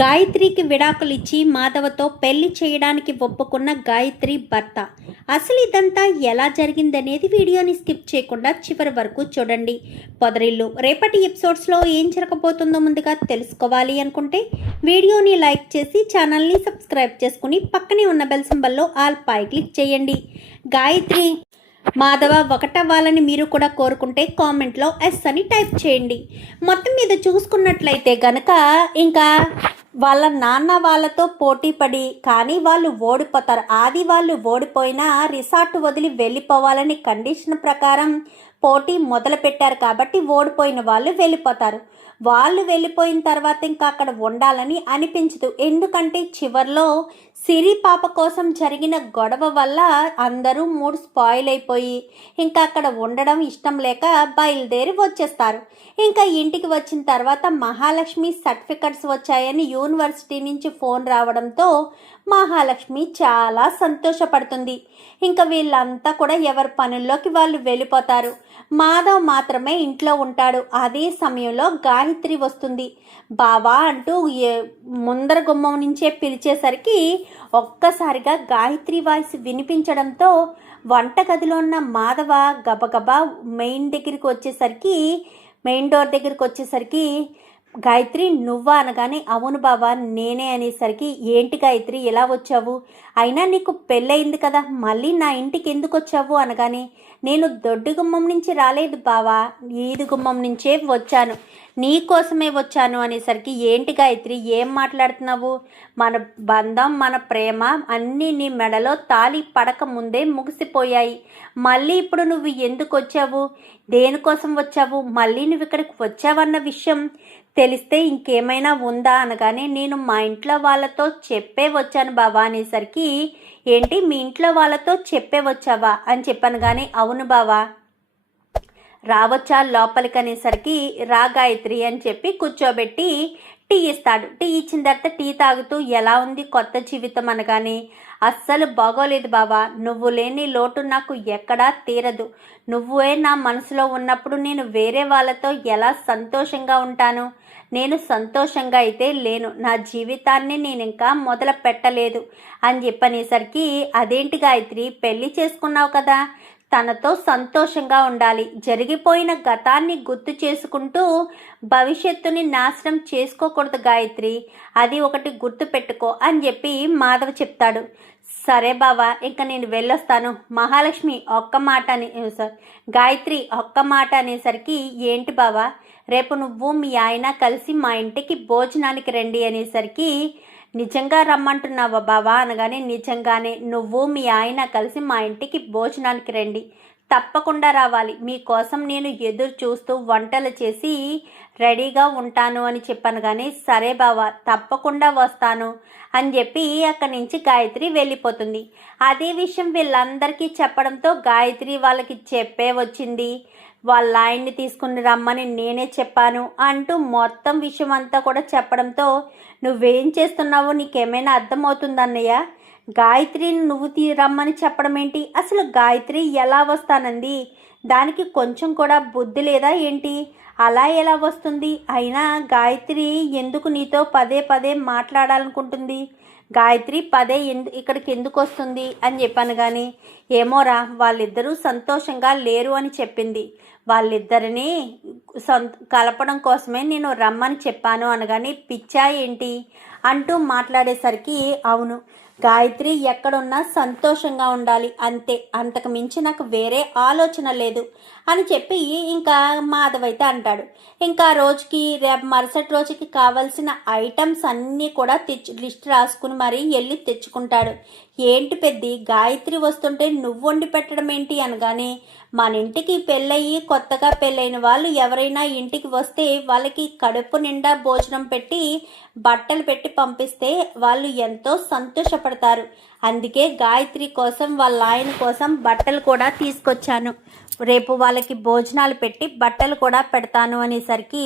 గాయత్రికి విడాకులిచ్చి మాధవతో పెళ్లి చేయడానికి ఒప్పుకున్న గాయత్రి భర్త. అసలు ఇదంతా ఎలా జరిగిందనేది వీడియోని స్కిప్ చేయకుండా చివరి వరకు చూడండి. పొదరిల్లు రేపటి ఎపిసోడ్స్లో ఏం జరగబోతుందో ముందుగా తెలుసుకోవాలి అనుకుంటే వీడియోని లైక్ చేసి ఛానల్ని సబ్స్క్రైబ్ చేసుకుని పక్కనే ఉన్న బెల్ సింబల్లో ఆల్ పై క్లిక్ చేయండి. గాయత్రి మాధవ ఒకటవ్వాలని మీరు కూడా కోరుకుంటే కామెంట్లో ఎస్ అని టైప్ చేయండి. మొత్తం మీద చూసుకున్నట్లయితే గనక ఇంకా వాళ్ళ నాన్న వాళ్ళతో పోటీ పడి కానీ వాళ్ళు ఓడిపోతారు. ఆది వాళ్ళు ఓడిపోయినా రిసార్ట్ వదిలి వెళ్ళిపోవాలని కండిషన్ ప్రకారం పోటీ మొదలు పెట్టారు కాబట్టి ఓడిపోయిన వాళ్ళు వెళ్ళిపోతారు. వాళ్ళు వెళ్ళిపోయిన తర్వాత ఇంకా అక్కడ ఉండాలని అనిపించదు. ఎందుకంటే చివర్లో సిరి పాప కోసం జరిగిన గొడవ వల్ల అందరూ మూడు స్పాయిల్ అయిపోయి ఇంకా అక్కడ ఉండడం ఇష్టం లేక బయలుదేరి వచ్చేస్తారు. ఇంకా ఇంటికి వచ్చిన తర్వాత మహాలక్ష్మి సర్టిఫికెట్స్ వచ్చాయని యూనివర్సిటీ నుంచి ఫోన్ రావడంతో మహాలక్ష్మి చాలా సంతోషపడుతుంది. ఇంకా వీళ్ళంతా కూడా ఎవరి పనుల్లోకి వాళ్ళు వెళ్ళిపోతారు. మాధవ్ మాత్రమే ఇంట్లో ఉంటాడు. అదే సమయంలో గాయత్రి వస్తుంది. బావా అంటూ ముందర గుమ్మం నుంచే పిలిచేసరికి ఒక్కసారిగా గాయత్రి వాయిస్ వినిపించడంతో వంటగదిలో ఉన్న మాధవ గబగబా మెయిన్ డోర్ దగ్గరికి వచ్చేసరికి గాయత్రి నువ్వా అనగానే అవును బావా నేనే అనేసరికి ఏంటి గాయత్రి ఎలా వచ్చావు, అయినా నీకు పెళ్ళయింది కదా మళ్ళీ నా ఇంటికి ఎందుకు వచ్చావు అనగానే నేను దొడ్డు గుమ్మం నుంచి రాలేదు బావా ఈది గుమ్మం నుంచే వచ్చాను, నీ కోసమే వచ్చాను అనేసరికి ఏంటి గాయత్రి ఏం మాట్లాడుతున్నావు, మన బంధం మన ప్రేమ అన్నీ నీ మెడలో తాళి పడక ముందే ముగిసిపోయాయి, మళ్ళీ ఇప్పుడు నువ్వు ఎందుకు వచ్చావు, దేనికోసం వచ్చావు, మళ్ళీ నువ్వు ఇక్కడికి వచ్చావన్న విషయం తెలిస్తే ఇంకేమైనా ఉందా అనగానే నేను మా ఇంట్లో వాళ్ళతో చెప్పే వచ్చాను బావా అనేసరికి ఏంటి మీ ఇంట్లో వాళ్ళతో చెప్పే వచ్చావా అని చెప్పాను. కానీ అవును బావా రావచ్చా లోపలికి అనేసరికి రా గాయత్రి అని చెప్పి కూర్చోబెట్టి టీ ఇస్తాడు. టీ ఇచ్చిన తర్వాత టీ తాగుతూ ఎలా ఉంది కొత్త జీవితం అనగానే అస్సలు బాగోలేదు బావా, నువ్వు లేని లోటు నాకు ఎక్కడా తీరదు, నువ్వే నా మనసులో ఉన్నప్పుడు నేను వేరే వాళ్ళతో ఎలా సంతోషంగా ఉంటాను, నేను సంతోషంగా అయితే లేను, నా జీవితాన్ని నేను ఇంకా మొదలు పెట్టలేదు అని చెప్పనేసరికి అదేంటి గాయత్రి పెళ్లి చేసుకున్నావు కదా తనతో సంతోషంగా ఉండాలి, జరిగిపోయిన గతాన్ని గుర్తు చేసుకుంటూ భవిష్యత్తుని నాశనం చేసుకోకూడదు గాయత్రి, అది ఒకటి గుర్తు పెట్టుకో అని చెప్పి మాధవ్ చెప్తాడు. సరే బావా ఇంకా నేను వెళ్ళొస్తాను, మహాలక్ష్మి ఒక్క మాట అని గాయత్రి ఒక్క మాట అనేసరికి ఏంటి బావా రేపు నువ్వు మీ ఆయన కలిసి మా ఇంటికి భోజనానికి రండి అనేసరికి నిజంగా రమ్మంటున్నావా బావా అనగానే నిజంగానే నువ్వు మీ ఆయన కలిసి మా ఇంటికి భోజనానికి రండి, తప్పకుండా రావాలి, మీకోసం నేను ఎదురు చూస్తూ వంటలు చేసి రెడీగా ఉంటాను అని చెప్పాను. కానీ సరే బావా తప్పకుండా వస్తాను అని చెప్పి అక్కడి నుంచి గాయత్రి వెళ్ళిపోతుంది. అదే విషయం వీళ్ళందరికీ చెప్పడంతో గాయత్రి వాళ్ళకి చెప్పే వచ్చింది, వాళ్ళ ఆయన్ని తీసుకుని రమ్మని నేనే చెప్పాను అంటూ మొత్తం విషయం అంతా కూడా చెప్పడంతో నువ్వేం చేస్తున్నావో నీకేమైనా అర్థమవుతుందన్నయ్య, గాయత్రిని నువ్వు రమ్మని చెప్పడం ఏంటి, అసలు గాయత్రి ఎలా వస్తానంది, దానికి కొంచెం కూడా బుద్ధి లేదా ఏంటి, అలా ఎలా వస్తుంది, అయినా గాయత్రి ఎందుకు నీతో పదే పదే మాట్లాడాలనుకుంటుంది, గాయత్రి పదే ఇక్కడికి ఎందుకు వస్తుంది అని చెప్పాను. కానీ ఏమోరా వాళ్ళిద్దరూ సంతోషంగా లేరు అని చెప్పింది, వాళ్ళిద్దరిని కలపడం కోసమే నేను రమ్మని చెప్పాను అనగాని పిచ్చా ఏంటి అంటూ మాట్లాడేసరికి అవును గాయత్రి ఎక్కడున్నా సంతోషంగా ఉండాలి అంతే, అంతకు మించి నాకు వేరే ఆలోచన లేదు అని చెప్పి ఇంకా మాధవ్ అయితే అంటాడు. ఇంకా రోజుకి రేపు మరుసటి రోజుకి కావాల్సిన ఐటమ్స్ అన్నీ కూడా లిస్ట్ రాసుకుని మరీ వెళ్ళి తెచ్చుకుంటాడు. ఏంటి పెద్ది గాయత్రి వస్తుంటే నువ్వు వండి పెట్టడం ఏంటి అనగానే మన ఇంటికి పెళ్ళయి కొత్తగా పెళ్ళైన వాళ్ళు ఎవరైనా ఇంటికి వస్తే వాళ్ళకి కడుపు నిండా భోజనం పెట్టి బట్టలు పెట్టి పంపిస్తే వాళ్ళు ఎంతో సంతోషపడతారు, అందుకే గాయత్రి కోసం వాళ్ళ ఆయన కోసం బట్టలు కూడా తీసుకొచ్చాను, రేపు వాళ్ళకి భోజనాలు పెట్టి బట్టలు కూడా పెడతాను అనేసరికి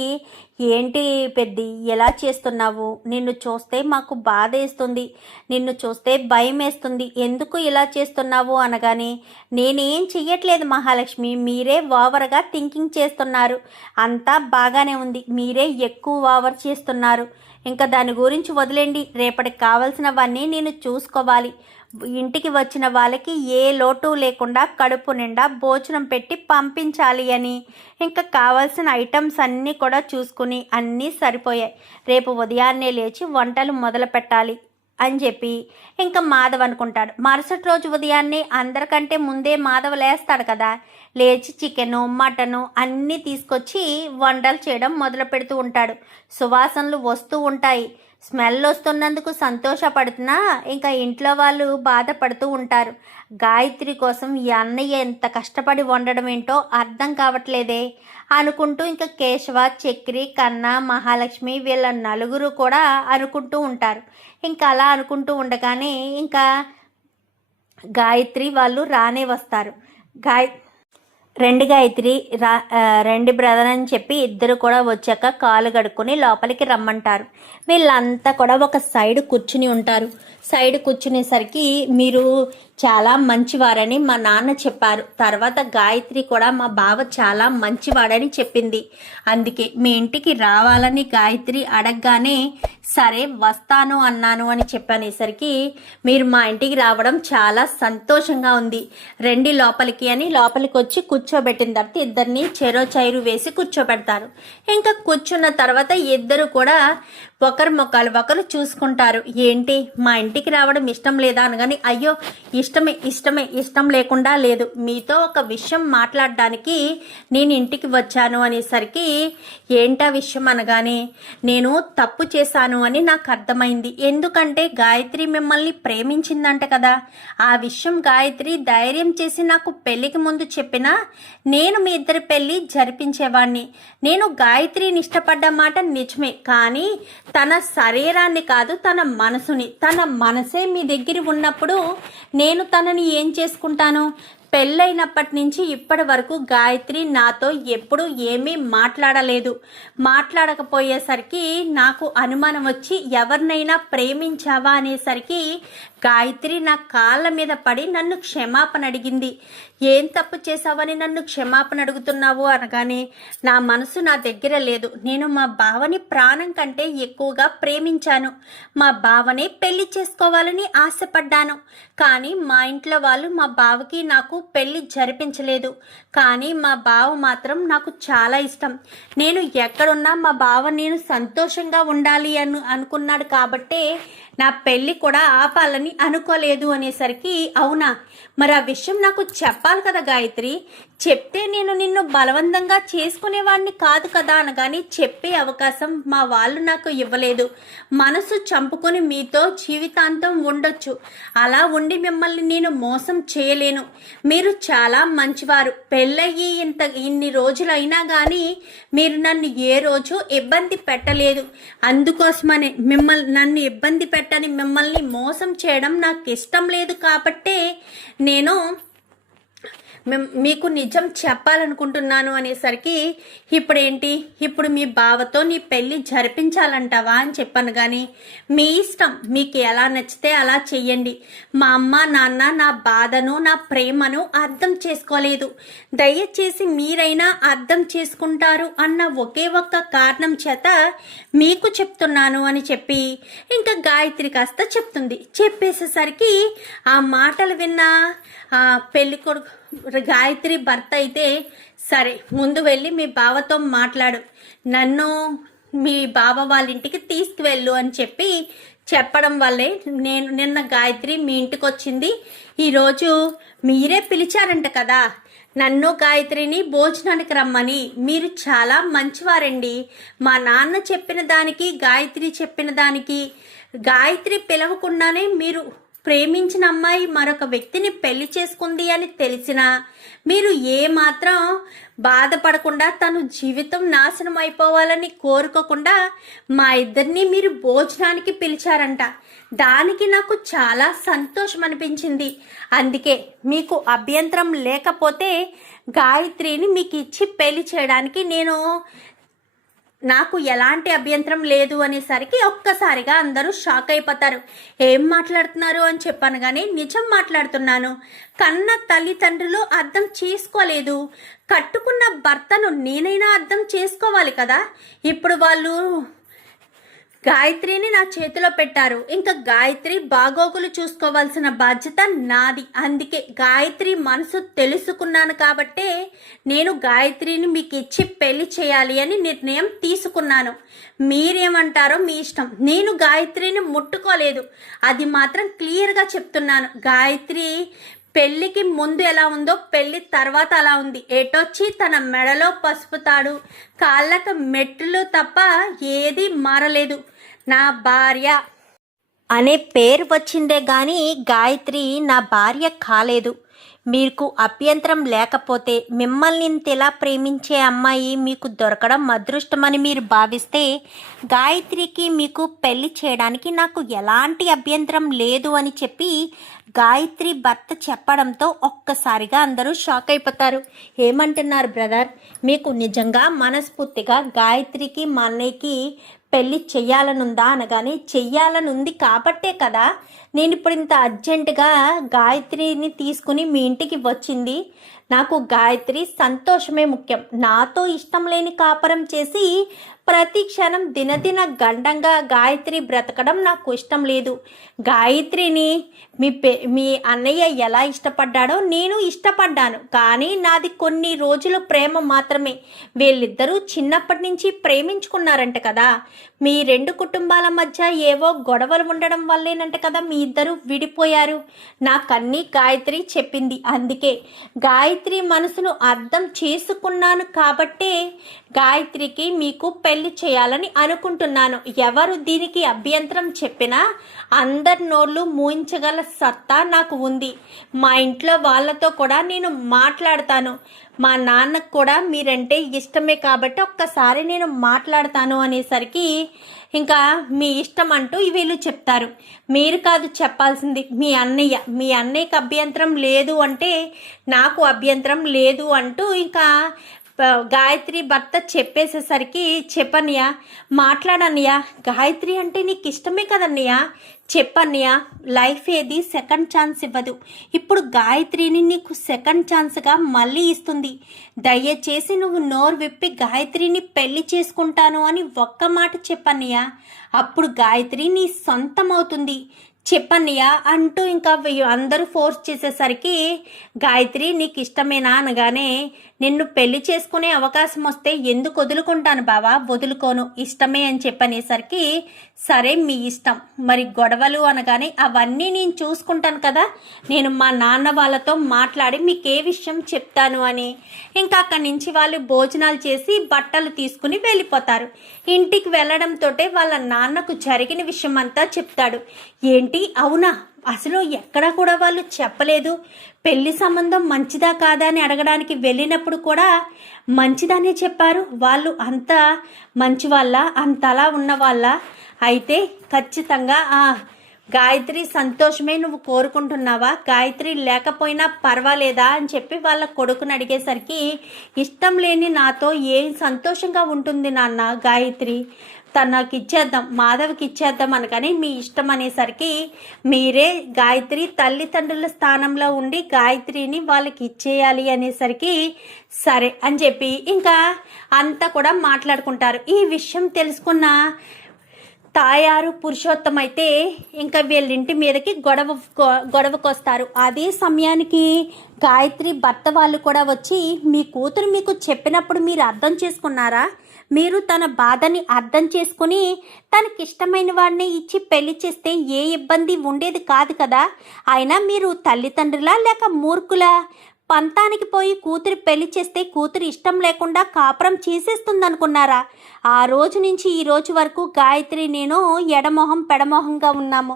ఏంటి పెద్ది ఎలా చేస్తున్నావు, నిన్ను చూస్తే మాకు బాధ వేస్తుంది, నిన్ను చూస్తే భయం వేస్తుంది, ఎందుకు ఇలా చేస్తున్నావు అనగానే నేనేం చెయ్యట్లేదు మహాలక్ష్మి, మీరే ఓవర్గా థింకింగ్ చేస్తున్నారు, అంతా బాగానే ఉంది, మీరే ఎక్కువ ఓవర్ చేస్తున్నారు, ఇంకా దాని గురించి వదిలేండి, రేపటికి కావాల్సినవన్నీ నేను చూసుకోవాలి. ఇంటికి వచ్చిన వాళ్ళకి ఏ లోటు లేకుండా కడుపు నిండా భోజనం పెట్టి పంపించాలి అని ఇంకా కావాల్సిన ఐటమ్స్ అన్నీ కూడా చూసుకుని అన్నీ సరిపోయాయి. రేపు ఉదయాన్నే లేచి వంటలు మొదలు పెట్టాలి అని చెప్పి ఇంకా మాధవ్ అనుకుంటాడు. మరుసటి రోజు ఉదయాన్నే అందరికంటే ముందే మాధవ్ లేస్తాడు కదా, లేచి చికెను మటను అన్నీ తీసుకొచ్చి వంటలు చేయడం మొదలు పెడుతూ ఉంటాడు. సువాసనలు వస్తూ ఉంటాయి. స్మెల్ వస్తున్నందుకు సంతోషపడుతున్నా ఇంకా ఇంట్లో వాళ్ళు బాధపడుతూ ఉంటారు. గాయత్రి కోసం ఈ అన్నయ్య ఎంత కష్టపడి వండడం ఏంటో అర్థం కావట్లేదే అనుకుంటూ ఇంకా కేశవ, చక్రి, కన్నా, మహాలక్ష్మి వీళ్ళ నలుగురు కూడా అనుకుంటూ ఉంటారు. ఇంకా అలా అనుకుంటూ ఉండగానే ఇంకా గాయత్రి వాళ్ళు రానే వస్తారు. గాయత్రి రెండు బ్రదర్ అని చెప్పి ఇద్దరు కూడా వచ్చాక కాలు కడుక్కొని లోపలికి రమ్మంటారు. వీళ్ళంతా కూడా ఒక సైడ్ కూర్చుని ఉంటారు. సైడ్ కూర్చునేసరికి మీరు చాలా మంచివారని మా నాన్న చెప్పారు. తర్వాత గాయత్రి కూడా మా బావ చాలా మంచివాడని చెప్పింది. అందుకే మీ ఇంటికి రావాలని గాయత్రి అడగగానే సరే వస్తాను అన్నాను అని చెప్పనేసరికి మీరు మా ఇంటికి రావడం చాలా సంతోషంగా ఉంది, రండి లోపలికి అని లోపలికి వచ్చి కూర్చోబెట్టిన తర్వాత ఇద్దరిని చెరో చైరు వేసి కూర్చోబెడతారు. ఇంకా కూర్చున్న తర్వాత ఇద్దరు కూడా ఒకరి ముఖాలు ఒకరు చూసుకుంటారు. ఏంటి మా ఇంటికి రావడం ఇష్టం లేదా అనగాని అయ్యో ఇష్టం లేకుండా లేదు, మీతో ఒక విషయం మాట్లాడడానికి నేను ఇంటికి వచ్చాను అనేసరికి ఏంటా విషయం అనగానే నేను తప్పు చేశాను అని నాకు అర్థమైంది. ఎందుకంటే గాయత్రి మిమ్మల్ని ప్రేమించిందంట కదా, ఆ విషయం గాయత్రి ధైర్యం చేసి నాకు పెళ్లికి ముందు చెప్పినా నేను మీ ఇద్దరి పెళ్లి జరిపించేవాడిని. నేను గాయత్రిని ఇష్టపడ్డ మాట నిజమే, కానీ తన శరీరాన్ని కాదు తన మనసే మీ దగ్గర ఉన్నప్పుడు నేను తనని ఏం చేసుకుంటాను? పెళ్ళైనప్పటి నుంచి ఇప్పటి వరకు గాయత్రి నాతో ఎప్పుడు ఏమీ మాట్లాడకపోయేసరికి నాకు అనుమానం వచ్చి ఎవరినైనా ప్రేమించావా అనేసరికి గాయత్రి నా కాళ్ళ మీద పడి నన్ను క్షమాపణ అడిగింది. ఏం తప్పు చేసావని నన్ను క్షమాపణ అడుగుతున్నావు అనగానే నా మనసు నా దగ్గర లేదు, నేను మా బావని ప్రాణం కంటే ఎక్కువగా ప్రేమించాను, మా బావనే పెళ్లి చేసుకోవాలని ఆశపడ్డాను. కానీ మా ఇంట్లో వాళ్ళు మా బావకి నాకు పెళ్లి జరిపించలేదు. కానీ మా బావ మాత్రం నాకు చాలా ఇష్టం. నేను ఎక్కడున్నా మా బావ నేను సంతోషంగా ఉండాలి అనుకున్నాడు కాబట్టే నా పెళ్ళి కూడా ఆపాలని అనుకోలేదు అనేసరికి అవునా, మరి ఆ విషయం నాకు చెప్పాలి కదా గాయత్రి, చెప్తే నేను నిన్ను బలవంతంగా చేసుకునేవాడిని కాదు కదా అనగాని చెప్పే అవకాశం మా వాళ్ళు నాకు ఇవ్వలేదు. మనసు చంపుకొని మీతో జీవితాంతం ఉండొచ్చు, అలా ఉండి మిమ్మల్ని నేను మోసం చేయలేను. మీరు చాలా మంచివారు, పెళ్ళయ్యి ఇన్ని రోజులైనా కానీ మీరు నన్ను ఏ రోజు ఇబ్బంది పెట్టలేదు. అందుకోసమనే నన్ను ఇబ్బంది పెట్టని మిమ్మల్ని మోసం చేయడం నాకు ఇష్టం లేదు కాబట్టే నేను మీకు నిజం చెప్పాలనుకుంటున్నాను అనేసరికి ఇప్పుడు మీ బావతో నీ పెళ్ళి జరిపించాలంటావా అని చెప్పాను. కానీ మీ ఇష్టం, మీకు ఎలా నచ్చితే అలా చెయ్యండి. మా అమ్మ నాన్న నా బాధను నా ప్రేమను అర్థం చేసుకోలేదు, దయచేసి మీరైనా అర్థం చేసుకుంటారు అన్న ఒకే ఒక్క కారణం చేత మీకు చెప్తున్నాను అని చెప్పి ఇంకా గాయత్రి కాస్త చెప్తుంది. చెప్పేసేసరికి ఆ మాటలు విన్న పెళ్లి కొడుకు గాయత్రి భర్త అయితే సరే ముందు వెళ్ళి మీ బావతో మాట్లాడు, నన్ను మీ బావ వాళ్ళ ఇంటికి తీసుకువెళ్ళు అని చెప్పడం వల్లే నిన్న గాయత్రి మీ ఇంటికి వచ్చింది. ఈరోజు మీరే పిలిచారంట కదా నన్ను గాయత్రిని భోజనానికి రమ్మని. మీరు చాలా మంచివారండి. మా నాన్న చెప్పిన దానికి గాయత్రి చెప్పిన దానికి గాయత్రి పిలవకుండానే మీరు ప్రేమించిన అమ్మాయి మరొక వ్యక్తిని పెళ్లి చేసుకుంది అని తెలిసినా మీరు ఏమాత్రం బాధపడకుండా తను జీవితం నాశనం అయిపోవాలని కోరుకోకుండా మా ఇద్దరిని మీరు భోజనానికి పిలిచారంట. దానికి నాకు చాలా సంతోషం అనిపించింది. అందుకే మీకు అభ్యంతరం లేకపోతే గాయత్రిని మీకు ఇచ్చి పెళ్లి చేయడానికి నాకు ఎలాంటి అభ్యంతరం లేదు అనేసరికి ఒక్కసారిగా అందరూ షాక్ అయిపోతారు. ఏం మాట్లాడుతున్నారు అని చెప్పాను కానీ నిజం మాట్లాడుతున్నాను. కన్న తల్లిదండ్రులు అర్థం చేసుకోలేదు, కట్టుకున్న భర్తను నేనైనా అర్థం చేసుకోవాలి కదా. ఇప్పుడు వాళ్ళు గాయత్రిని నా చేతిలో పెట్టారు. ఇంకా గాయత్రి బాగోగులు చూసుకోవాల్సిన బాధ్యత నాది. అందుకే గాయత్రి మనసు తెలుసుకున్నాను కాబట్టే నేను గాయత్రిని మీకు ఇచ్చి పెళ్లి చేయాలి అని నిర్ణయం తీసుకున్నాను. మీరేమంటారో మీ ఇష్టం. నేను గాయత్రిని ముట్టుకోలేదు, అది మాత్రం క్లియర్గా చెప్తున్నాను. గాయత్రి పెళ్ళికి ముందు ఎలా ఉందో పెళ్ళి తర్వాత అలా ఉంది. ఎటొచ్చి తన మెడలో పసుపు తాడు, కాళ్ళకు మెట్లు తప్ప ఏది మారలేదు. నా భార్య అనే పేరు వచ్చిందే గాని గాయత్రి నా భార్య కాలేదు. మీకు అభ్యంతరం లేకపోతే మిమ్మల్ని ఇంతలా ప్రేమించే అమ్మాయి మీకు దొరకడం అదృష్టమని మీరు భావిస్తే గాయత్రికి మీకు పెళ్లి చేయడానికి నాకు ఎలాంటి అభ్యంతరం లేదు అని చెప్పి గాయత్రి భర్త చెప్పడంతో ఒక్కసారిగా అందరూ షాక్ అయిపోతారు. ఏమంటున్నారు బ్రదర్? మీకు నిజంగా మనస్ఫూర్తిగా గాయత్రికి మా అన్నయ్యకి పెళ్ళి చెయ్యాలనుందా అనగానే చెయ్యాలనుంది కాబట్టే కదా నేను ఇప్పుడు ఇంత అర్జెంటుగా గాయత్రిని తీసుకుని మీ ఇంటికి వచ్చింది. నాకు గాయత్రి సంతోషమే ముఖ్యం. నాతో ఇష్టం లేని కాపురం చేసి ప్రతి క్షణం దినదిన గండంగా గాయత్రి బ్రతకడం నాకు ఇష్టం లేదు. గాయత్రిని మీ అన్నయ్య ఎలా ఇష్టపడ్డాడో నేను ఇష్టపడ్డాను, కానీ నాది కొన్ని రోజుల ప్రేమ మాత్రమే. వీళ్ళిద్దరూ చిన్నప్పటి నుంచి ప్రేమించుకున్నారంట కదా. మీ రెండు కుటుంబాల మధ్య ఏవో గొడవలు ఉండడం వల్లేనంట కదా మీ ఇద్దరు విడిపోయారు. నాకన్నీ గాయత్రి చెప్పింది. అందుకే గాయత్రి మనసును అర్థం చేసుకున్నాను కాబట్టే గాయత్రికి మీకు పెళ్లి చేయాలని అనుకుంటున్నాను. ఎవరు దీనికి అభ్యంతరం చెప్పినా అందరి నోళ్ళు మూయించగల సత్తా నాకు ఉంది. మా ఇంట్లో వాళ్ళతో కూడా నేను మాట్లాడతాను. మా నాన్నకు కూడా మీరంటే ఇష్టమే కాబట్టి ఒక్కసారి నేను మాట్లాడతాను అనేసరికి ఇంకా మీ ఇష్టం అంటూ వీళ్ళు చెప్తారు. మీరు కాదు చెప్పాల్సింది, మీ అన్నయ్య. మీ అన్నయ్యకి అభ్యంతరం లేదు అంటే నాకు అభ్యంతరం లేదు అంటూ ఇంకా గాయత్రి భర్త చెప్పేసేసరికి చెప్పన్నయ్య, మాట్లాడన్నయ్య. గాయత్రి అంటే నీకు ఇష్టమే కదన్నయ్య, చెప్పన్నయ్య. లైఫ్ ఏది సెకండ్ ఛాన్స్ ఇవ్వదు. ఇప్పుడు గాయత్రిని నీకు సెకండ్ ఛాన్స్గా మళ్ళీ ఇస్తుంది. దయచేసి నువ్వు నోరు విప్పి గాయత్రిని పెళ్లి చేసుకుంటాను అని ఒక్క మాట చెప్పన్నయ్య. అప్పుడు గాయత్రి నీ సొంతం అవుతుంది. చెప్పన్నయ్య అంటూ ఇంకా అందరూ ఫోర్స్ చేసేసరికి గాయత్రి నీకు ఇష్టమేనా అనగానే నిన్ను పెళ్లి చేసుకునే అవకాశం వస్తే ఎందుకు వదులుకుంటాను బావా, వదులుకోను, ఇష్టమే అని చెప్పనేసరికి సరే మీ ఇష్టం. మరి గొడవలు అనగానే అవన్నీ నేను చూసుకుంటాను కదా, నేను మా నాన్న వాళ్ళతో మాట్లాడి మీకు ఏ విషయం చెప్తాను అని ఇంకా అక్కడి నుంచి వాళ్ళు భోజనాలు చేసి బట్టలు తీసుకుని వెళ్ళిపోతారు. ఇంటికి వెళ్ళడంతో వాళ్ళ నాన్నకు జరిగిన విషయం అంతా చెప్తాడు. ఏంటి, అవునా, అసలు ఎక్కడ కూడా వాళ్ళు చెప్పలేదు. పెళ్లి సంబంధం మంచిదా కాదా అని అడగడానికి వెళ్ళినప్పుడు కూడా మంచిదానే చెప్పారు. వాళ్ళు అంత మంచి వాళ్ళ, అంతలా ఉన్న వాళ్ళ? అయితే ఖచ్చితంగా గాయత్రి సంతోషమే నువ్వు కోరుకుంటున్నావా, గాయత్రి లేకపోయినా పర్వాలేదా అని చెప్పి వాళ్ళ కొడుకుని అడిగేసరికి ఇష్టం లేని నాతో ఏం సంతోషంగా ఉంటుంది నాన్న, గాయత్రి తనకి ఇచ్చేద్దాం, మాధవ్కి ఇచ్చేద్దాం అనగానే మీ ఇష్టం అనేసరికి మీరే గాయత్రి తల్లిదండ్రుల స్థానంలో ఉండి గాయత్రిని వాళ్ళకి ఇచ్చేయాలి అనేసరికి సరే అని చెప్పి ఇంకా అంతా కూడా మాట్లాడుకుంటారు. ఈ విషయం తెలుసుకున్న తాయారు పురుషోత్తం అయితే ఇంకా వీళ్ళింటి మీదకి గొడవకొస్తారు. అదే సమయానికి గాయత్రి భర్త వాళ్ళు కూడా వచ్చి మీ కూతురు మీకు చెప్పినప్పుడు మీరు అర్థం చేసుకున్నారా, మీరు తన బాధని అర్థం చేసుకుని తనకిష్టమైన వాడిని ఇచ్చి పెళ్లి చేస్తే ఏ ఇబ్బంది ఉండేది కాదు కదా, అయినా మీరు తల్లిదండ్రులా లేక మూర్ఖులా? పంతానికి పోయి కూతురు పెళ్లి చేస్తే కూతురు ఇష్టం లేకుండా కాపురం చేసేస్తుంది అనుకున్నారా? ఆ రోజు నుంచి ఈ రోజు వరకు గాయత్రి నేను ఎడమొహం పెడమొహంగా ఉన్నాము.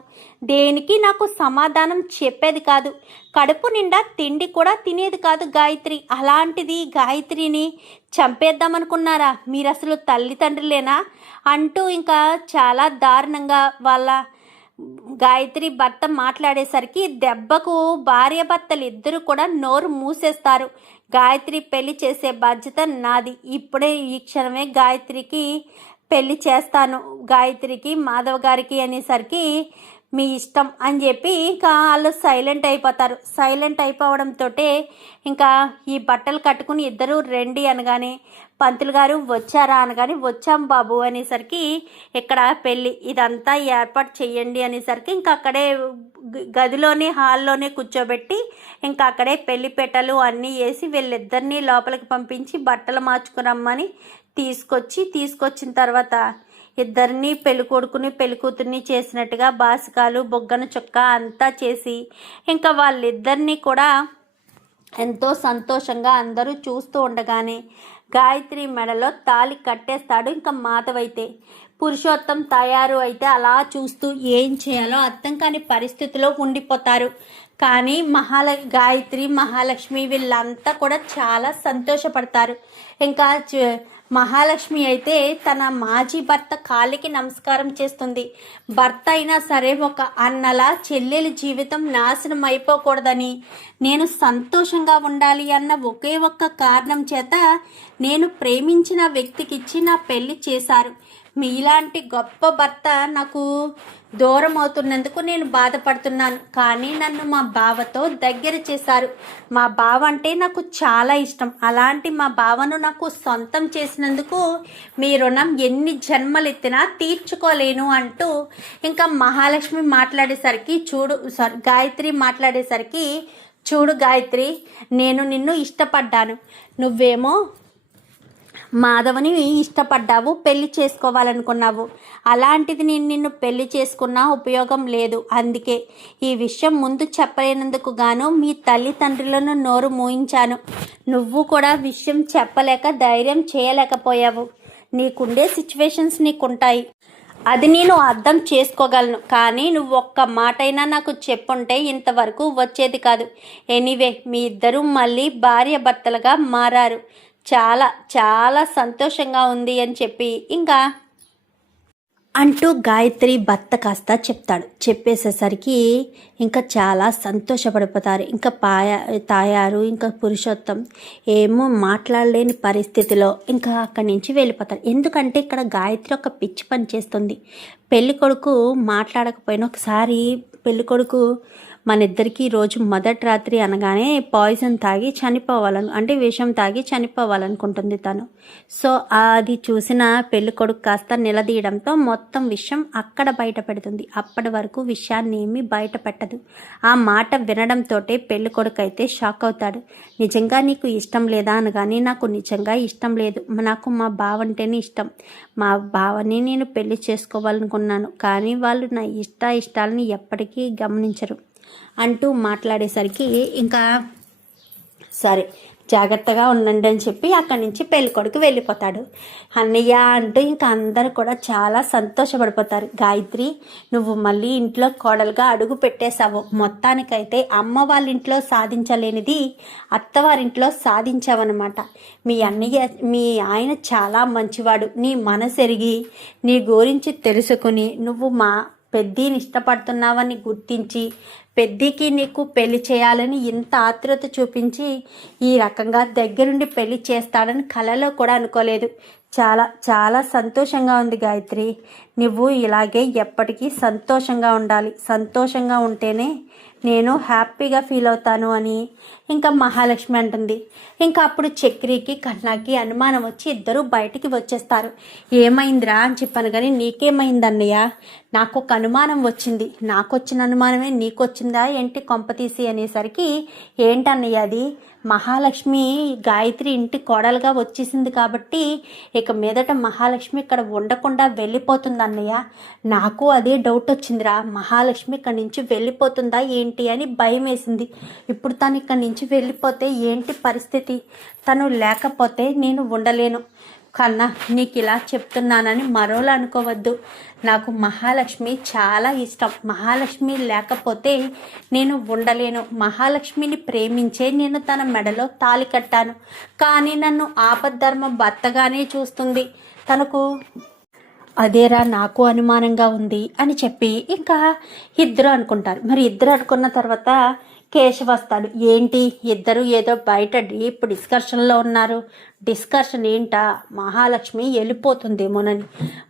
దేనికి నాకు సమాధానం చెప్పేది కాదు, కడుపు నిండా తిండి కూడా తినేది కాదు గాయత్రి. అలాంటిది గాయత్రిని చంపేద్దామనుకున్నారా? మీరు అసలు తల్లిదండ్రులేనా అంటూ ఇంకా చాలా దారుణంగా వాళ్ళ గాయత్రి భర్త మాట్లాడేసరికి దెబ్బకు భార్య భర్తలు ఇద్దరు కూడా నోరు మూసేస్తారు. గాయత్రి పెళ్లి చేసే బాధ్యత నాది. ఇప్పుడే ఈ క్షణమే గాయత్రికి పెళ్లి చేస్తాను, గాయత్రికి మాధవ్ గారికి అనేసరికి మీ ఇష్టం అని చెప్పి ఇంకా వాళ్ళు సైలెంట్ అయిపోతారు. సైలెంట్ అయిపోవడంతో ఇంకా ఈ బట్టలు కట్టుకుని ఇద్దరు రండి అనగానే పంతులు గారు వచ్చారా అనగానే వచ్చాం బాబు అనేసరికి ఇక్కడ పెళ్ళి ఇదంతా ఏర్పాటు చెయ్యండి అనేసరికి ఇంకా అక్కడే గదిలోనే హాల్లోనే కూర్చోబెట్టి ఇంకా అక్కడే పెళ్లి పెట్టలు అన్నీ వేసి వీళ్ళిద్దరినీ లోపలికి పంపించి బట్టలు మార్చుకురమ్మని తీసుకొచ్చిన తర్వాత ఇద్దరిని పెళ్ళికొడుకుని పెళ్ళికూతుర్ని చేసినట్టుగా బాసికాలు బొగ్గన చుక్క అంతా చేసి ఇంకా వాళ్ళిద్దరినీ కూడా ఎంతో సంతోషంగా అందరూ చూస్తూ ఉండగానే గాయత్రి మెడలో తాళి కట్టేస్తాడు. ఇంకా మాధవైతే పురుషోత్తం తయారు అయితే అలా చూస్తూ ఏం చేయాలో అర్థం కాని పరిస్థితిలో ఉండిపోతారు. కానీ గాయత్రి మహాలక్ష్మి వీళ్ళంతా కూడా చాలా సంతోషపడతారు. ఇంకా మహాలక్ష్మి అయితే తన మాజీ భర్త కాలికి నమస్కారం చేస్తుంది. భర్త అయినా సరే ఒక అన్నలా చెల్లెలి జీవితం నాశనం అయిపోకూడదని, నేను సంతోషంగా ఉండాలి అన్న ఒకే ఒక్క కారణం చేత నేను ప్రేమించిన వ్యక్తికి ఇచ్చి నా పెళ్లి చేశారు. మీలాంటి గొప్ప భర్త నాకు దూరం అవుతున్నందుకు నేను బాధపడుతున్నాను. కానీ నన్ను మా బావతో దగ్గర చేశారు. మా బావ అంటే నాకు చాలా ఇష్టం. అలాంటి మా బావను నాకు సొంతం చేసినందుకు మీ రుణం ఎన్ని జన్మలెత్తినా తీర్చుకోలేను అంటూ ఇంకా మహాలక్ష్మి మాట్లాడేసరికి గాయత్రి మాట్లాడేసరికి చూడు గాయత్రి, నేను నిన్ను ఇష్టపడ్డాను, నువ్వేమో మాధవని ఇష్టపడ్డావు, పెళ్లి చేసుకోవాలనుకున్నావు. అలాంటిది నేను నిన్ను పెళ్లి చేసుకున్నా ఉపయోగం లేదు. అందుకే ఈ విషయం ముందు చెప్పలేనందుకు గాను మీ తల్లిదండ్రులను నోరు మూయించాను. నువ్వు కూడా విషయం చెప్పలేక ధైర్యం చేయలేకపోయావు. నీకుండే సిచ్యువేషన్స్ నీకుంటాయి, అది నేను అర్థం చేసుకోగలను. కానీ నువ్వు ఒక్క మాటైనా నాకు చెప్పుంటే ఇంతవరకు వచ్చేది కాదు. ఎనీవే, మీ ఇద్దరూ మళ్ళీ భార్య భర్తలుగా మారారు. చాలా చాలా సంతోషంగా ఉంది అని చెప్పి ఇంకా అంటూ గాయత్రి భర్త కాస్త చెప్తాడు. చెప్పేసేసరికి ఇంకా చాలా సంతోషపడిపోతారు. ఇంకా తాయారు ఇంకా పురుషోత్తం ఏమో మాట్లాడలేని పరిస్థితిలో ఇంకా అక్కడి నుంచి వెళ్ళిపోతారు. ఎందుకంటే ఇక్కడ గాయత్రి ఒక పిచ్చి పని చేస్తుంది. పెళ్ళికొడుకు మాట్లాడకపోయినా ఒకసారి పెళ్ళికొడుకు మన ఇద్దరికి రోజు మొదటి రాత్రి అనగానే పాయిజన్ తాగి అంటే విషం తాగి చనిపోవాలనుకుంటుంది తను. సో అది చూసిన పెళ్ళికొడుకు కాస్త నిలదీయడంతో మొత్తం విషయం అక్కడ బయట పెడుతుంది. అప్పటి వరకు విషయాన్ని ఏమీ బయట పెట్టదు. ఆ మాట వినడంతో పెళ్ళికొడుకు అయితే షాక్ అవుతాడు. నిజంగా నీకు ఇష్టం లేదా అనగానే నాకు నిజంగా ఇష్టం లేదు, నాకు మా బావంటేనే ఇష్టం. మా బావని నేను పెళ్లి చేసుకోవాలనుకున్నాను, కానీ వాళ్ళు నా ఇష్టాలని ఎప్పటికీ గమనించరు అంటూ మాట్లాడేసరికి ఇంకా సరే జాగ్రత్తగా ఉండండి అని చెప్పి అక్కడి నుంచి పెళ్ళికొడుకు వెళ్ళిపోతాడు. అన్నయ్య అంటూ ఇంకా అందరూ కూడా చాలా సంతోషపడిపోతారు. గాయత్రి, నువ్వు మళ్ళీ ఇంట్లో కోడలుగా అడుగు పెట్టేశావు. మొత్తానికైతే అమ్మ వాళ్ళ ఇంట్లో సాధించలేనిది అత్తవారింట్లో సాధించావన్నమాట. మీ ఆయన చాలా మంచివాడు. నీ మనసెరిగి నీ గురించి తెలుసుకుని నువ్వు మా పెద్దీని ఇష్టపడుతున్నావని గుర్తించి పెద్దికి నీకు పెళ్లి చేయాలని ఇంత ఆత్రుత చూపించి ఈ రకంగా దగ్గరుండి పెళ్లి చేస్తాడని కలలో కూడా అనుకోలేదు. చాలా చాలా సంతోషంగా ఉంది గాయత్రి. నువ్వు ఇలాగే ఎప్పటికీ సంతోషంగా ఉండాలి. సంతోషంగా ఉంటేనే నేను హ్యాపీగా ఫీల్ అవుతాను అని ఇంకా మహాలక్ష్మి అంటుంది. ఇంకా అప్పుడు చక్రికి కన్నాకి అనుమానం వచ్చి ఇద్దరు బయటికి వచ్చేస్తారు. ఏమైందిరా అని చెప్పాను. కానీ నీకేమైంది అన్నయ్య? నాకు ఒక అనుమానం వచ్చింది. నాకు వచ్చిన అనుమానమే నీకు వచ్చిందా ఏంటి కొంపతీసి అనేసరికి, ఏంటన్నయ్య అది? మహాలక్ష్మి గాయత్రి ఇంటి కోడలుగా వచ్చేసింది కాబట్టి ఇక మీదట మహాలక్ష్మి ఇక్కడ ఉండకుండా వెళ్ళిపోతుంది అన్నయ్య. నాకు అదే డౌట్ వచ్చిందిరా, మహాలక్ష్మి ఇక్కడి నుంచి వెళ్ళిపోతుందా ఏంటి అని భయం వేసింది. ఇప్పుడు తను ఇక్కడి నుంచి వెళ్ళిపోతే ఏంటి పరిస్థితి? తను లేకపోతే నేను ఉండలేను. కన్నా, నీకు ఇలా చెప్తున్నానని మరోలా అనుకోవద్దు. నాకు మహాలక్ష్మి చాలా ఇష్టం. మహాలక్ష్మి లేకపోతే నేను ఉండలేను. మహాలక్ష్మిని ప్రేమించే నేను తన మెడలో తాళి కట్టాను. కానీ నన్ను ఆపద్ధర్మ భర్తగానే చూస్తుంది. తనకు అదేరా నాకు అనుమానంగా ఉంది అని చెప్పి ఇంకా ఇద్దరు అనుకుంటారు. మరి ఇద్దరు అనుకున్న తర్వాత కేశవ్ వస్తాడు. ఏంటి ఇద్దరు ఏదో బయట డీప్ డిస్కషన్లో ఉన్నారు, డిస్కషన్ ఏంటా, మహాలక్ష్మి వెళ్ళిపోతుందేమోనని.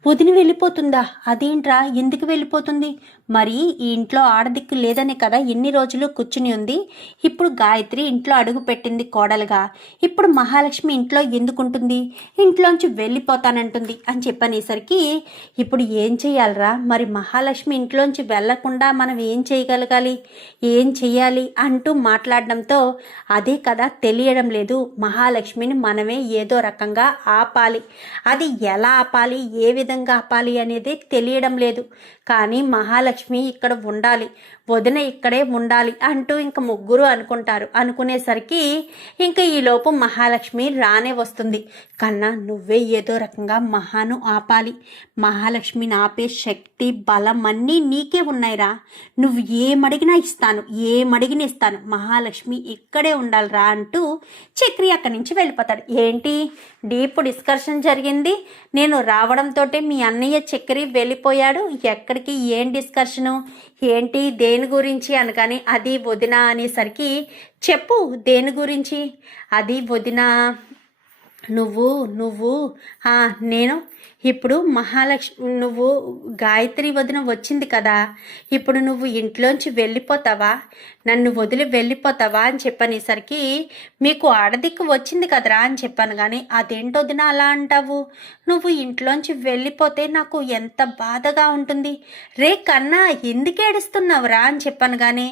వదిన వెళ్ళిపోతుందా? అదేంట్రా, ఎందుకు వెళ్ళిపోతుంది? మరి ఈ ఇంట్లో ఆడదిక్కు లేదనే కదా ఎన్ని రోజులు కూర్చుని ఉంది. ఇప్పుడు గాయత్రి ఇంట్లో అడుగు పెట్టింది కోడలుగా. ఇప్పుడు మహాలక్ష్మి ఇంట్లో ఎందుకుంటుంది? ఇంట్లోంచి వెళ్ళిపోతానంటుంది అని చెప్పనేసరికి ఇప్పుడు ఏం చెయ్యాలరా? మరి మహాలక్ష్మి ఇంట్లోంచి వెళ్లకుండా మనం ఏం చేయగలగాలి, ఏం చెయ్యాలి అంటూ మాట్లాడడంతో అదే కదా తెలియడం లేదు. మహాలక్ష్మిని మనమే ఏదో రకంగా ఆపాలి. అది ఎలా ఆపాలి, ఏ విధంగా ఆపాలి అనేది తెలియడం లేదు. కానీ మహాలక్ష్మి ఇక్కడ ఉండాలి, వదిన ఇక్కడే ఉండాలి అంటూ ఇంక ముగ్గురు అనుకుంటారు. అనుకునేసరికి ఇంకా ఈలోపు మహాలక్ష్మి రానే వస్తుంది. కన్నా నువ్వే ఏదో రకంగా మహాను ఆపాలి. మహాలక్ష్మిని ఆపే శక్తి బలం అన్నీ నీకే ఉన్నాయిరా. నువ్వు ఏమడిగినా ఇస్తాను, ఏమడిగినా ఇస్తాను. మహాలక్ష్మి ఇక్కడే ఉండాలిరా అంటూ చక్రి అక్కడి నుంచి వెళ్ళిపోతాడు. ఏంటి డీప్ డిస్కషన్ జరిగింది, నేను రావడంతో మీ అన్నయ్య చక్రి వెళ్ళిపోయాడు, ఎక్కడికి, ఏం డిస్కషను ఏంటి, దేని గురించి అనగానే అది వదిన అనేసరికి చెప్పు దేని గురించి. అది వదిన నువ్వు నేను ఇప్పుడు మహాలక్ష్మి, నువ్వు గాయత్రి వదిన వచ్చింది కదా, ఇప్పుడు నువ్వు ఇంట్లోంచి వెళ్ళిపోతావా, నన్ను వదిలి వెళ్ళిపోతావా అని చెప్పనేసరికి మీకు ఆడదిక్కు వచ్చింది కదరా అని చెప్పాను. కానీ అదేంటో వదిన అలా అంటావు, నువ్వు ఇంట్లోంచి వెళ్ళిపోతే నాకు ఎంత బాధగా ఉంటుంది. రే కన్నా ఎందుకు ఏడుస్తున్నావురా అని చెప్పాను. కానీ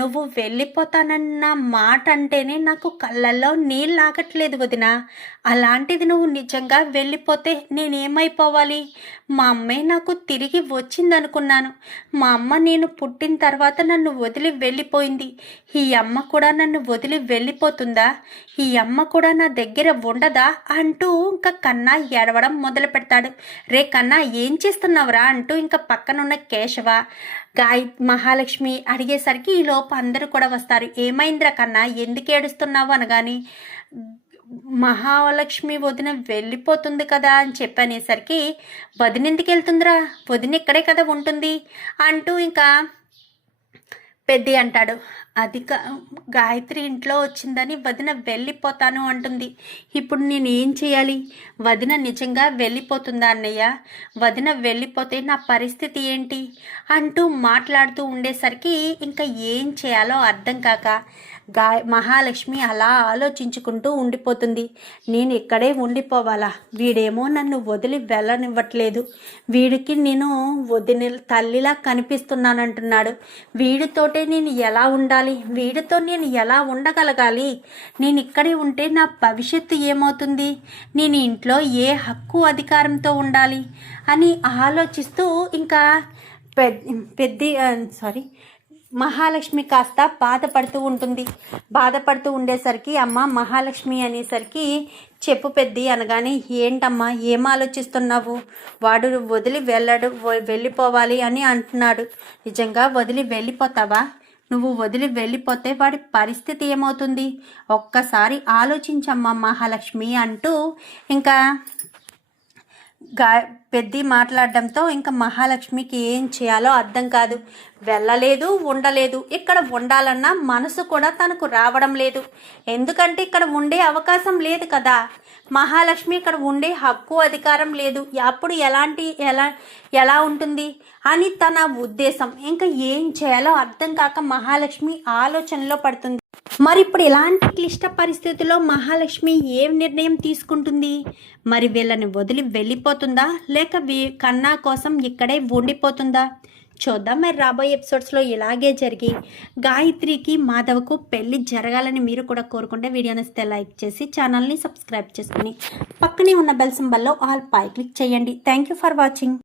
నువ్వు వెళ్ళిపోతానన్న మాట అంటేనే నాకు కళ్ళల్లో నీళ్ళు ఆగట్లేదు వదిన. అలాంటిది నువ్వు నిజంగా వెళ్ళిపోతే నేనేమైపోవాలి? మా అమ్మే నాకు తిరిగి వచ్చిందనుకున్నాను. మా అమ్మ నేను పుట్టిన తర్వాత నన్ను వదిలి వెళ్ళిపోయింది. ఈ అమ్మ కూడా నన్ను వదిలి వెళ్ళిపోతుందా? ఈ అమ్మ కూడా నా దగ్గర ఉండదా అంటూ ఇంకా కన్నా ఏడవడం మొదలు పెడతాడు. రే కన్నా ఏం చేస్తున్నావురా అంటూ ఇంకా పక్కనున్న కేశవ, మహాలక్ష్మి అడిగేసరికి ఈ లోపు అందరూ కూడా వస్తారు. ఏమైందిరా కన్నా, ఎందుకు ఏడుస్తున్నావు అనగాని మహాలక్ష్మి వదిన వెళ్ళిపోతుంది కదా అని చెప్పనేసరికి వదిన ఎందుకు వెళ్తుందిరా, వదిన ఇక్కడే కదా ఉంటుంది అంటూ ఇంకా పెద్ద అంటాడు. అది గాయత్రి ఇంట్లో వచ్చిందని వదిన వెళ్ళిపోతాను అంటుంది. ఇప్పుడు నేను ఏం చేయాలి? వదిన నిజంగా వెళ్ళిపోతుందా అన్నయ్య? వదిన వెళ్ళిపోతే నా పరిస్థితి ఏంటి అంటూ మాట్లాడుతూ ఉండేసరికి ఇంకా ఏం చేయాలో అర్థం కాక మహాలక్ష్మి అలా ఆలోచించుకుంటూ ఉండిపోతుంది. నేను ఇక్కడే ఉండిపోవాలా? వీడేమో నన్ను వదిలి వెళ్ళనివ్వట్లేదు. వీడికి నేను వదిన తల్లిలా కనిపిస్తున్నానంటున్నాడు. వీడితోటే నేను ఎలా ఉండాలి, వీడితో నేను ఎలా ఉండగలగాలి? నేను ఇక్కడే ఉంటే నా భవిష్యత్తు ఏమవుతుంది? నేను ఇంట్లో ఏ హక్కు అధికారంతో ఉండాలి అని ఆలోచిస్తూ ఇంకా మహాలక్ష్మి కాస్త బాధపడుతూ ఉంటుంది. బాధపడుతూ ఉండేసరికి అమ్మ మహాలక్ష్మి అనేసరికి చెప్పు పెద్ది అనగానే ఏంటమ్మా ఏం ఆలోచిస్తున్నావు? వాడు వదిలి వెళ్ళిపోవాలి అని అంటున్నాడు. నిజంగా వదిలి వెళ్ళిపోతావా? నువ్వు వదిలి వెళ్ళిపోతే వాడి పరిస్థితి ఏమవుతుంది? ఒక్కసారి ఆలోచించమ్మా మహాలక్ష్మి అంటూ ఇంకా పెద్ద మాట్లాడడంతో ఇంకా మహాలక్ష్మికి ఏం చేయాలో అర్థం కాదు. వెళ్ళలేదు, ఉండలేదు. ఇక్కడ ఉండాలన్న మనసు కూడా తనకు రావడం లేదు. ఎందుకంటే ఇక్కడ ఉండే అవకాశం లేదు కదా. మహాలక్ష్మి ఇక్కడ ఉండే హక్కు అధికారం లేదు. అప్పుడు ఎలా ఉంటుంది అని తన ఉద్దేశం. ఇంకా ఏం చేయాలో అర్థం కాక మహాలక్ష్మి ఆలోచనలో పడుతుంది. మరి ఇప్పుడు ఎలాంటి క్లిష్ట పరిస్థితుల్లో మహాలక్ష్మి ఏం నిర్ణయం తీసుకుంటుంది? మరి వీళ్ళని వదిలి వెళ్ళిపోతుందా, లేక కన్నా కోసం ఇక్కడే ఉండిపోతుందా? చూద్దాం. మరి రాబోయే ఎపిసోడ్స్లో ఇలాగే జరిగి గాయత్రికి మాధవకు పెళ్లి జరగాలని మీరు కూడా కోరుకుంటే వీడియోని ఇస్తే లైక్ చేసి ఛానల్ని సబ్స్క్రైబ్ చేసుకుని పక్కనే ఉన్న బెల్ సింబల్లో ఆల్ పై క్లిక్ చేయండి. Thank you for watching.